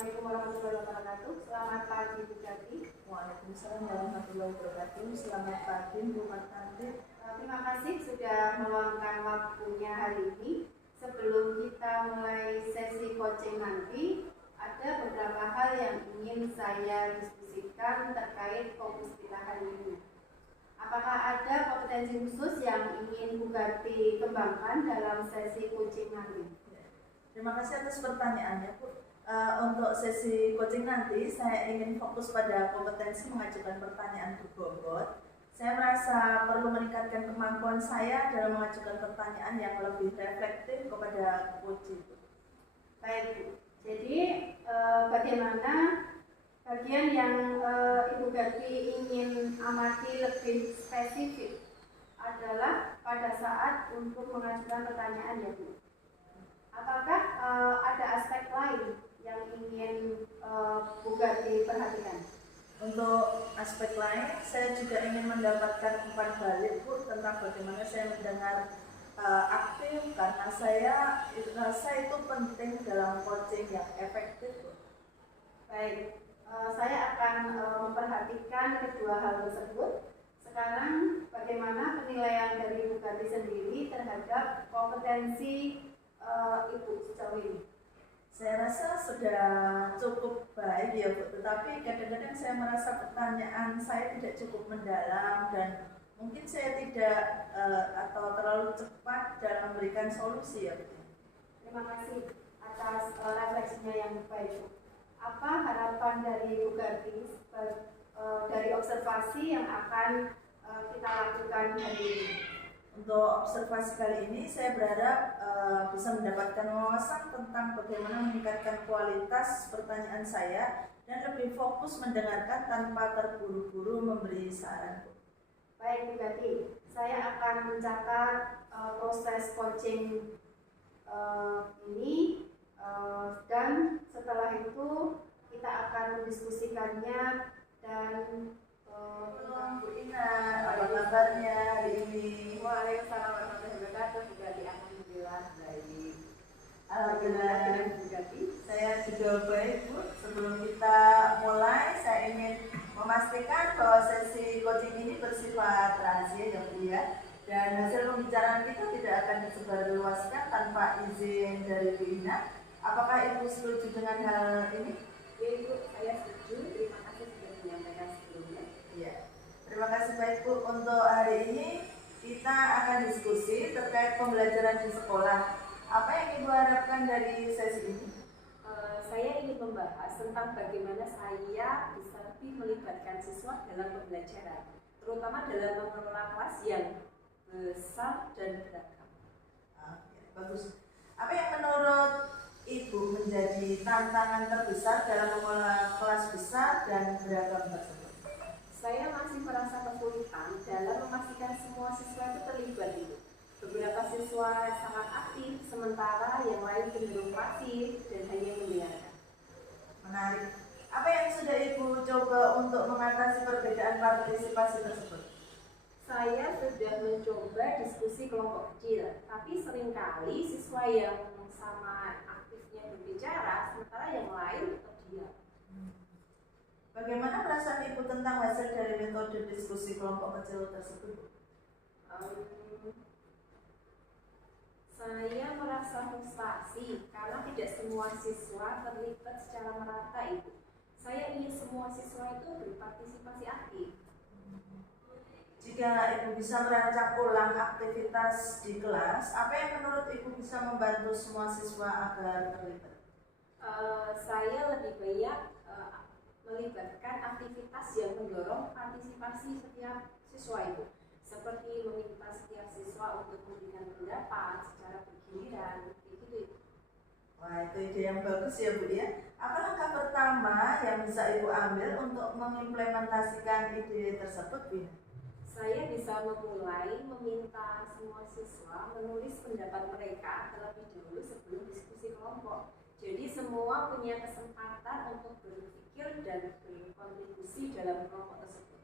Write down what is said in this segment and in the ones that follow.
Assalamualaikum warahmatullahi wabarakatuh. Selamat pagi Bu Jati. Waalaikumsalam warahmatullahi wabarakatuh. Selamat pagi Bu Martanti. Terima kasih sudah meluangkan waktunya hari ini. Sebelum kita mulai sesi coaching nanti, ada beberapa hal yang ingin saya diskusikan terkait fokus kita hari ini. Apakah ada kompetensi khusus yang ingin Bu Gati kembangkan dalam sesi coaching nanti? Terima kasih atas pertanyaannya Bu. Untuk sesi coaching nanti, saya ingin fokus pada kompetensi mengajukan pertanyaan berbobot. Saya merasa perlu meningkatkan kemampuan saya dalam mengajukan pertanyaan yang lebih reflektif kepada coach itu. Baik Bu. Jadi bagaimana bagian yang Ibu Gati ingin amati lebih spesifik adalah pada saat untuk mengajukan pertanyaan ya Bu. Apakah ada aspek lain yang ingin Bu Gati perhatikan? Untuk aspek lain, saya juga ingin mendapatkan umpan balik Bu tentang bagaimana saya mendengar aktif, karena saya rasa itu penting dalam coaching yang efektif Bu. Baik, saya akan memperhatikan kedua hal tersebut. Sekarang bagaimana penilaian dari Bu Gati sendiri terhadap kompetensi Ibu sejauh ini? Saya rasa sudah cukup baik ya Bu, tetapi kadang-kadang saya merasa pertanyaan saya tidak cukup mendalam dan mungkin saya tidak atau terlalu cepat dalam memberikan solusi ya Bu. Terima kasih atas refleksinya yang baik Bu. Apa harapan dari Bu Gati dari observasi yang akan kita lakukan hari ini? Untuk observasi kali ini saya berharap bisa mendapatkan wawasan tentang bagaimana meningkatkan kualitas pertanyaan saya dan lebih fokus mendengarkan tanpa terburu-buru memberi saran. Baik Bu Gati, saya akan mencatat proses coaching ini dan setelah itu kita akan mendiskusikannya dan Bu Ina, apa kabarnya hari ini? Waalaikumsalam warahmatullahi wabarakatuh. Bu Gati, alhamdulillah baik. Alhamdulillah Bu Gati. Saya juga baik Bu. Sebelum kita mulai, saya ingin memastikan bahwa sesi coaching ini bersifat rahasia ya Bu ya. Dan hasil pembicaraan kita tidak akan disebarluaskan tanpa izin dari Bu Ina. Apakah Ibu setuju dengan hal ini? Ya Ibu, saya setuju. Terima kasih sudah menyampaikan sebelumnya. Ya. Terima kasih baik Bu. Untuk hari ini kita akan diskusi terkait pembelajaran di sekolah. Apa yang Ibu harapkan dari sesi ini? Saya ingin membahas tentang bagaimana saya bisa lebih melibatkan siswa dalam pembelajaran, terutama dalam mengelola kelas yang besar dan beragam. Bagus. Apa yang menurut Ibu menjadi tantangan terbesar dalam mengelola kelas besar dan beragam tersebut? Saya masih merasa kesulitan dalam memastikan semua siswa itu terlibat itu. Beberapa siswa sangat aktif, sementara yang lain cenderung pasif dan hanya mendengarkan. Menarik. Apa yang sudah Ibu coba untuk mengatasi perbedaan partisipasi tersebut? Saya sudah mencoba diskusi kelompok kecil, tapi seringkali siswa yang sama aktifnya berbicara, sementara yang lain tetap diam. Bagaimana perasaan Ibu tentang hasil dari metode diskusi kelompok kecil tersebut? Saya merasa frustasi karena tidak semua siswa terlibat secara merata Ibu. Saya ingin semua siswa itu berpartisipasi aktif. Jika Ibu bisa merancang ulang aktivitas di kelas, apa yang menurut Ibu bisa membantu semua siswa agar terlibat? Saya lebih banyak melibatkan aktivitas yang mendorong partisipasi setiap siswa itu, seperti meminta setiap siswa untuk memberikan pendapat secara bergiliran, begitu. Wah, itu ide yang bagus ya Bu ya. Apa langkah pertama yang bisa Ibu ambil untuk mengimplementasikan ide tersebut Bu? Saya bisa memulai meminta semua siswa menulis pendapat mereka terlebih dahulu sebelum diskusi kelompok. Jadi semua punya kesempatan untuk berpikir dan berkontribusi dalam kelompok tersebut.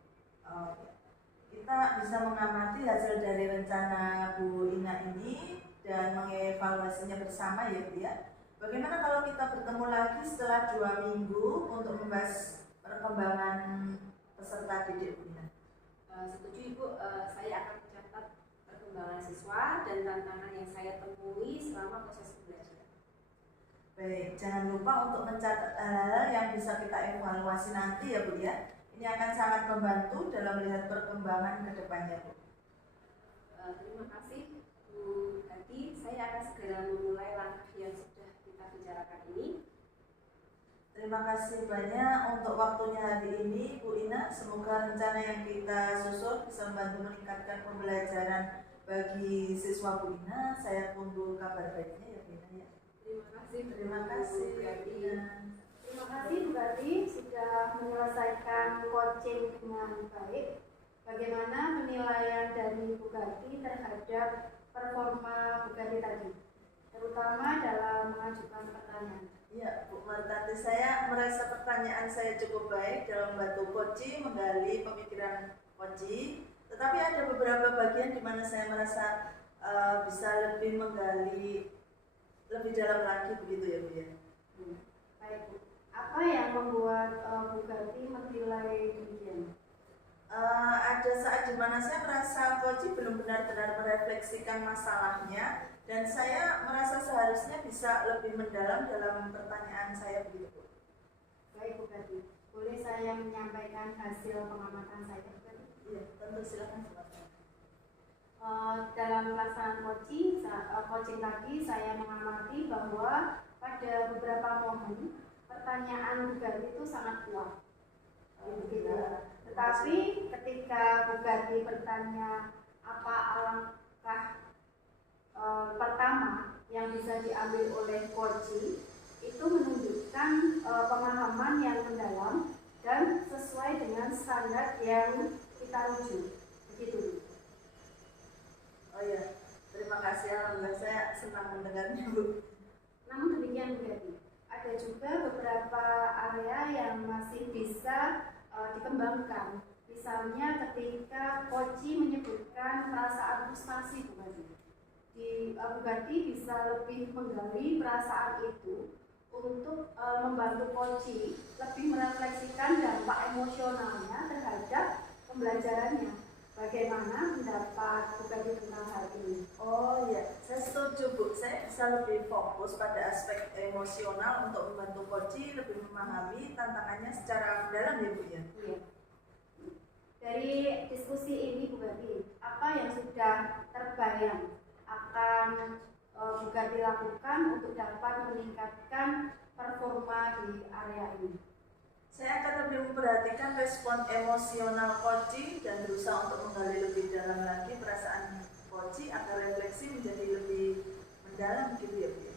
Kita bisa mengamati hasil dari rencana Bu Ina ini dan mengevaluasinya bersama ya Bu ya. Bagaimana kalau kita bertemu lagi setelah 2 minggu untuk membahas perkembangan peserta didik Bu Ina? Setuju Ibu, saya akan mencatat perkembangan siswa dan tantangan yang saya temui selama proses pembelajaran. Baik, jangan lupa untuk mencatat hal-hal yang bisa kita evaluasi nanti ya Bu ya. Ini akan sangat membantu dalam melihat perkembangan ke depannya Bu. Terima kasih Bu Hadi, saya akan segera memulai langkah yang sudah kita bicarakan ini. Terima kasih banyak untuk waktunya hari ini Bu Ina. Semoga rencana yang kita susun bisa membantu meningkatkan pembelajaran bagi siswa Bu Ina. Saya tunggu kabar baiknya ya Bu Ina ya. Terima kasih Bu Hadi. Ina. Terima kasih Bu Gati sudah menyelesaikan coaching dengan baik. Bagaimana penilaian dari Bu Gati terhadap performa Bu Gati tadi, terutama dalam mengajukan pertanyaan? Ya Bu Martanti, saya merasa pertanyaan saya cukup baik dalam membantu Koci menggali pemikiran Koci. Tetapi ada beberapa bagian di mana saya merasa bisa lebih menggali lebih dalam lagi begitu ya Bu ya. Baik Bu, apa yang membuat Bu Gati menilai demikian? Ada saat di mana saya merasa Koci belum benar-benar merefleksikan masalahnya dan saya merasa seharusnya bisa lebih mendalam dalam pertanyaan saya begitu Bu. Baik Bu Gati, boleh saya menyampaikan hasil pengamatan saya Bu Gati? Iya, tentu silakan Bu. Dalam pelaksanaan coaching tadi saya mengamati bahwa pada beberapa momen pertanyaan Bu Gati itu sangat kuat. Begitu. Tetapi ketika Bu Gati bertanya apa alangkah pertama yang bisa diambil oleh coaching, itu menunjukkan pemahaman yang mendalam dan sesuai dengan standar yang kita rujuk. Begitu. Oh iya, terima kasih. Alhamdulillah saya senang mendengarnya Bu. Namun demikian Bu Gati, ada juga beberapa area yang masih bisa dikembangkan. Misalnya ketika Koci menyebutkan perasaan frustasi Bu Gati, Bu Gati bisa lebih menggali perasaan itu untuk membantu Koci lebih merefleksikan dampak emosionalnya terhadap pembelajarannya. Bagaimana pendapat Bu Gati tentang hal ini? Oh iya, saya setuju Bu. Saya bisa lebih fokus pada aspek emosional untuk membantu Koci lebih memahami tantangannya secara mendalam ya Bu ya. Iya. Dari diskusi ini Bu Gati, apa yang sudah terbayang akan Bu Gati lakukan untuk dapat meningkatkan performa di area ini? Saya akan lebih memperhatikan respon emosional Koci dan berusaha untuk menggali lebih dalam lagi perasaan Koci agar refleksi menjadi lebih mendalam gitu ya Bu ya.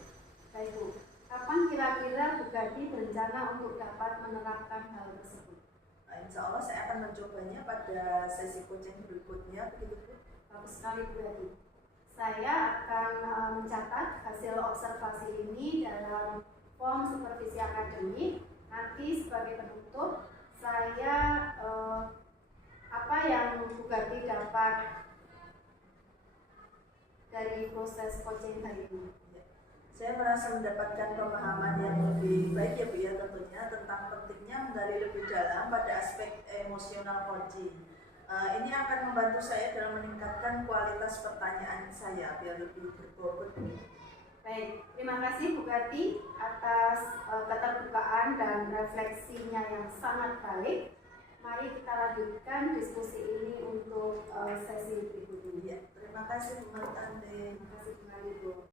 Baik Bu, kapan kira-kira Bu Gati berencana untuk dapat menerapkan hal tersebut? Nah, insya Allah saya akan mencobanya pada sesi coaching berikutnya begitu Bu. Bagus sekali Bu Gati. Saya akan mencatat hasil observasi ini dalam form supervisi akademik. Nanti sebagai penutup, saya apa yang Bu Gati dapat dari proses coaching hari ini? Saya merasa mendapatkan pemahaman yang lebih baik ya Bu ya, tentunya tentang pentingnya menggali lebih dalam pada aspek emosional Koci. Ini akan membantu saya dalam meningkatkan kualitas pertanyaan saya biar lebih berbobot. Baik, terima kasih Bu Gati atas keterbukaan dan refleksinya yang sangat baik. Mari kita lanjutkan diskusi ini untuk sesi berikutnya. Terima kasih Bu Martante. Terima kasih kembali Bu.